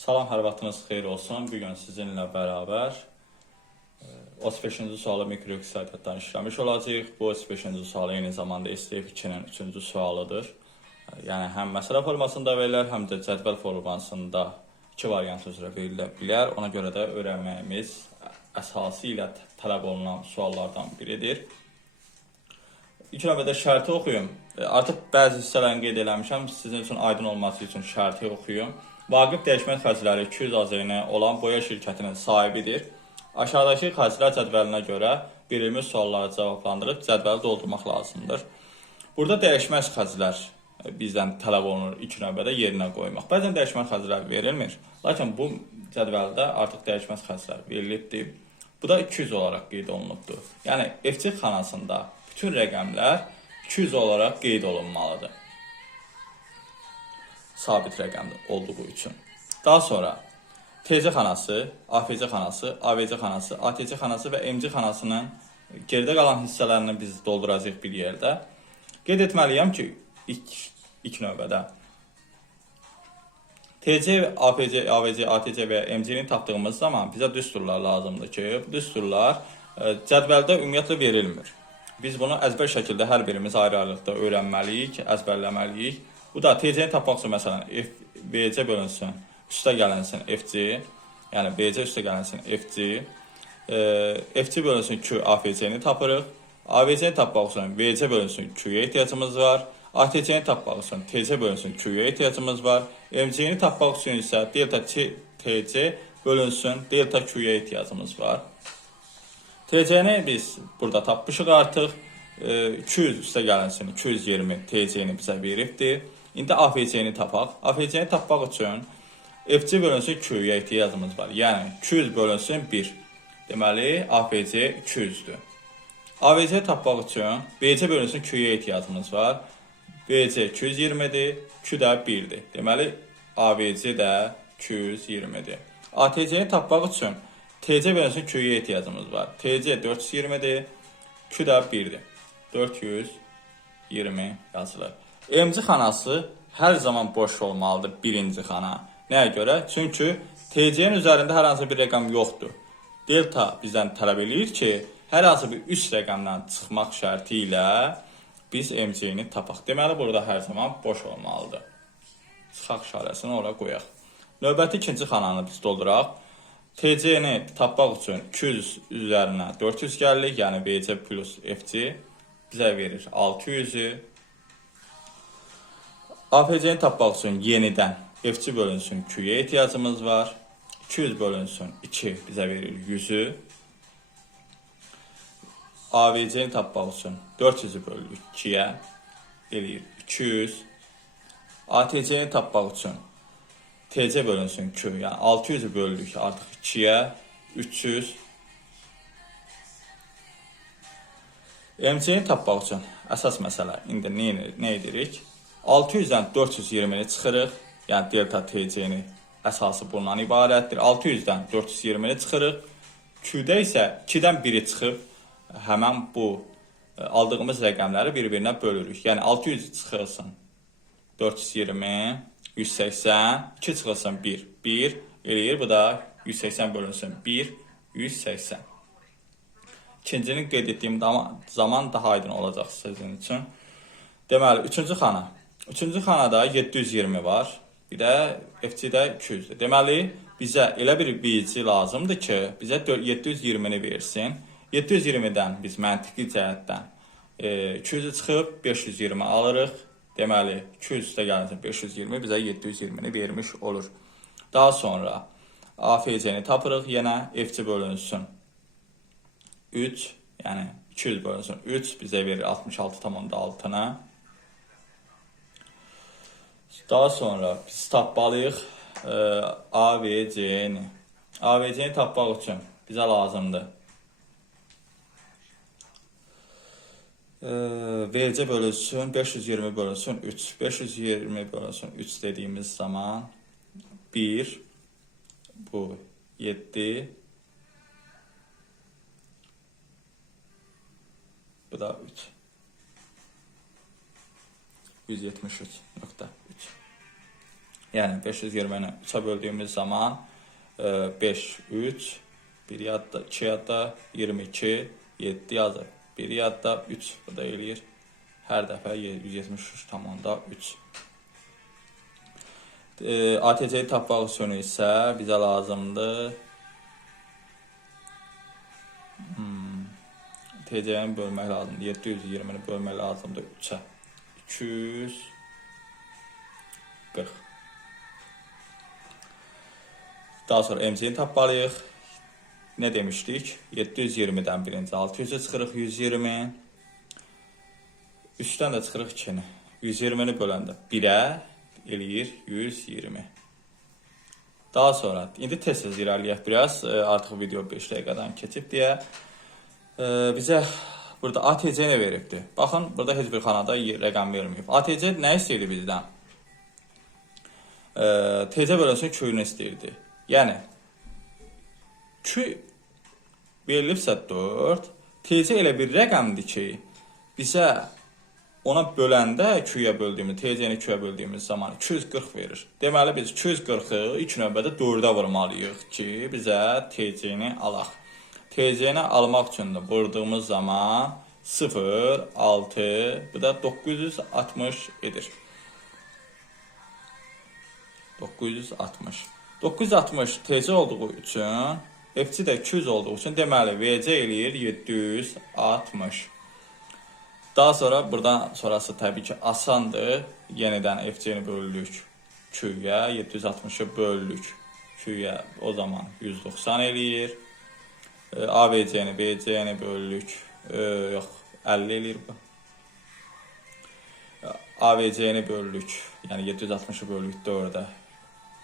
Salam, hər vaxtınız xeyir olsun. Bugün sizinlə bərabər 35-ci sualı mikroiqtisadiyyatdan işləmiş olacağıq. Bu 35-ci sualı eyni zamanda STF 2-nin 3-cü sualıdır. Yəni həm məsələ formasında verilir, həm də cədvəl formasında iki variant üzrə verilə bilər. Ona görə də öyrənməyimiz əsası ilə tələb olunan suallardan biridir. İlk növbədə şərti oxuyum. Artıq bəzi hissələrini qeyd eləmişəm. Sizin üçün aydın olması üçün şərti oxuyum. Vaqif dəyişmən xərcləri 200 AZN olan boya şirkətinin sahibidir. Aşağıdakı xərclər cədvəlinə görə verilmiş sualları cavablandırıb cədvəli doldurmaq lazımdır. Burada dəyişməz xərclər bizdən tələb olunur ilk növbədə yerinə qoymaq. Bəzən dəyişməz xərclər verilmir. Lakin bu cədvəldə artıq dəyişməz xərclər verilibdir. Bu da 200 olaraq qeyd olunubdur. Yəni FC xanasında bütün rəqəmlər 200 olaraq qeyd olunmalıdır. Sabit rəqəmli olduğu üçün. Daha sonra TC xanası, AFC xanası, AVC xanası, ATC xanası və MC xanasının geridə qalan hissələrini biz dolduracağıq bir yerdə. Qeyd etməliyəm ki, ilk növbədə TC, APC, AVC, ATC və MC-ni tapdığımız zaman bizə düsturlar lazımdır ki, bu düsturlar cədvəldə ümumiyyətlə verilmir. Biz bunu əzbər şəkildə hər birimiz ayrı-ayrılıqda öyrənməliyik, əzbərləməliyik. Bu da TC-ni tapmaq üçün məsələn BC bölünsün, üstə gələnsin FC, yəni BC üstə gələnsin FC, FC bölünsün Q, AFC-ni tapırıq. AVC-ni tapmaq üçün VC bölünsün Q-ya ehtiyacımız var. ATC-ni tapmaq üçün TC bölünsün Q-ya ehtiyacımız var. MC-ni tapmaq üçün isə delta TC bölünsün delta Q-ya ehtiyacımız var. TC-ni biz burada tapmışıq artıq. 200 üstə gələnsin 220 TC-ni bizə veribdir. İndi AFC-ni tapaq. AFC-ni tapmaq üçün FC bölünsün Q-ya ehtiyacımız var. Yəni 200 bölünsün 1. Deməli AFC 200-dür. AVC tapmaq üçün BC bölünsün Q-ya ehtiyacımız var. BC 220-dir, Q də 1-dir. Deməli AVC də 220-dir. ATC-ni tapmaq üçün TC bölünsün Q-ya ehtiyacımız var. TC 420-dir, Q də 1-dir. 420 yazılır. MC xanası hər zaman boş olmalıdır birinci xana. Nəyə görə? Çünki TC-nin üzərində hər hansı bir rəqəm yoxdur. Delta bizdən tələb edir ki, hər hansı bir üst rəqəmdən çıxmaq şərti ilə biz MC-ni tapaq. Deməli, burada hər zaman boş olmalıdır. Çıxaq işarəsini ora qoyaq. Növbəti ikinci xananı biz dolduraq. TC-ni tapmaq üçün 200 üzərinə 400 gəlirik, yəni BC plus FC bizə verir 600-ü. AFC-ni tapmaq üçün yenidən FC bölünsün Q-ya ehtiyacımız var. 200 bölünsün 2 bizə verir 100-ü. AVC-ni tapmaq üçün 400-ü bölürük 2-yə eləyir 200. ATC-ni tapmaq üçün TC bölünsün Q, yəni 600-ü bölürük artıq 2-yə 300. MC-ni tapmaq üçün əsas məsələ indi nə edirik? 600-dən 420-ni çıxırıq, yəni delta TC-ni əsası bundan ibarətdir. 600-dən 420-ni çıxırıq. Q-də isə 2-dən 1-i çıxıb həmən bu aldığımız rəqəmləri bir-birinə bölürük. Yəni 600 çıxılsın 420, 180, 2 çıxılsın 1, 1 eləyir. Bu da 180 bölünsün 1, 180. İkincini qeyd etdiyim zaman daha aydın olacaq sizin üçün. Deməli, üçüncü xana. Üçüncü xanada 720 var. Bir də FC-də 200-dür. Deməli, bizə elə bir BC lazımdır ki, bizə 720-ni versin. 720-dən biz məntiqi cəhətdən 200-ü çıxıb 520 alırıq. Deməli, 200 üstə gələcək 520 bizə 720-ni vermiş olur. Daha sonra AFC-ni tapırıq. Yenə FC bölünsün 3, yəni 200 bölünsün 3 bizə verir 66,6-nı. Daha sonra biz tapmalıyıq AVC-ni. AVC-ni tapmaq üçün bizə lazımdır VC bölünsün 520 bölünsün 3. 520 bölünsün 3 dediyimiz zaman 1, bu 7, bu da 3. 173,3. Yəni 520-ni 3-ə böldüyümüz zaman 5, 3, 1 yadda, 2 yadda, 22, 7 yazır. 1 yadda, 3 bu da eləyir. Hər dəfə 173,3. ATC-yi tapmaq üçün isə bizə lazımdır TC-ni bölmək lazımdır. 720-ni bölmək lazımdır 3-ə. 240. Daha sonra MC-ni tapmalıyıq. Nə demişdik? 720-dən birinci 600-ə çıxırıq 120. Üstdən də çıxırıq 2-ni. 120-ni böləndə 1-ə eləyir 120. Daha sonra, indi tez-tez irəliyək biraz. Artıq video 5 dəqiqədən keçib deyə. Bizə burada ATC nə veribdir? Baxın, burada heç bir xanada rəqəm verməyib. ATC nə istəyirdi bizdən? TC bölünsün Q-ünü istəyirdi. Yəni, Q verilibsə 4, TC elə bir rəqəmdir ki, bizə ona böləndə Q-yə böldüyümüz, TC-ni Q-yə böldüyümüz zaman 240 verir. Deməli, biz 240-ı ilk növbədə 4-ə vurmalıyıq ki, bizə TC-ni alaq. TC-ni almaq üçün də vurduğumuz zaman 0, 6, bu da 960 edir. 960. 960 TC olduğu üçün, FC də 200 olduğu üçün, deməli, VC eləyir 760. Daha sonra, buradan sonrası təbii ki, asandır. Yenidən FC-ni bölürük Q-yə, 760-ı bölürük Q-yə, o zaman 190 eləyir. AVC-ni, BC-ni bölürük, yox, 50 eləyir bu. AVC-ni bölürük, yəni 760-ı bölürük 4-ə,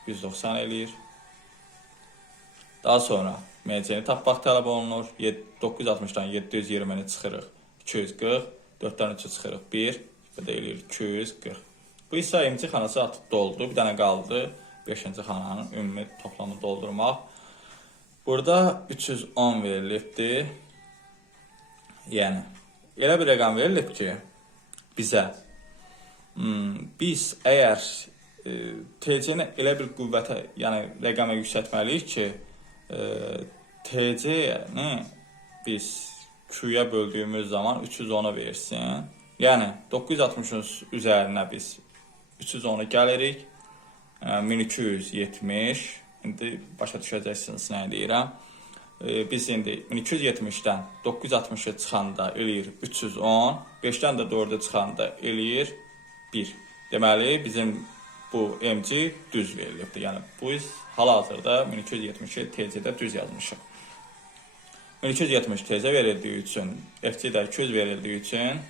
190 eləyir. Daha sonra MC-ni tapmaq tələb olunur. 960-dan 720-ni çıxırıq 240, 4-dən 3-ü çıxırıq 1, bu da eləyir 240. Bu isə MC xanası atıb doldu, bir dənə qaldı 5-ci xananın ümumi toplamı doldurmaq. Burada 310 verilibdir. Yəni, elə bir rəqəm verilib ki, bizə biz əgər TC-ni elə bir qüvvətə, yəni rəqəmə yüksəltməliyik ki, TC-ni biz Q-yə böldüyümüz zaman 310-u versin. Yəni, 960-ın üzərinə biz 310-u gəlirik. 1270. İndi başa düşəcəksiniz nə deyirəm. Biz indi 1270-dən 960-ı çıxanda eləyir 310. 5-dən də 4-ü çıxanda eləyir 1. Deməli, bizim bu MC düz verilibdir. Yəni, biz hal-hazırda 1270-i TC-də düz yazmışıq. 1270 TC verildiyi üçün, FC-də 200 verildiyi üçün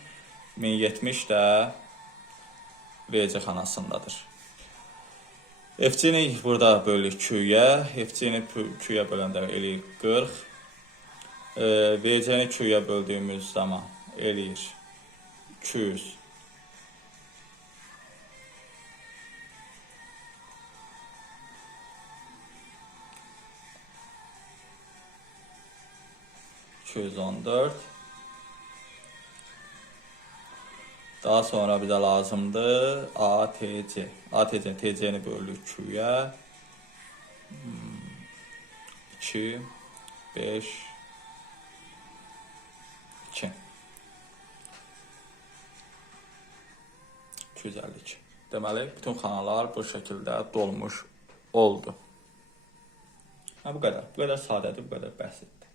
1070 də VC xanasındadır. FC-ni burada bölürük Q-yə. FC-ni Q-yə böləndə eləyir 40. VC-ni Q-yə böldüyümüz zaman eləyir 200. 214. Daha sonra bize lazımdır ATC. ATC, TC'ni bölürük Q'ya. 2, 5, 2. 252. Deməli, bütün kanallar bu şəkildə dolmuş oldu. Bu qədər. Bu qədər sadədir, bu qədər bəsitdir.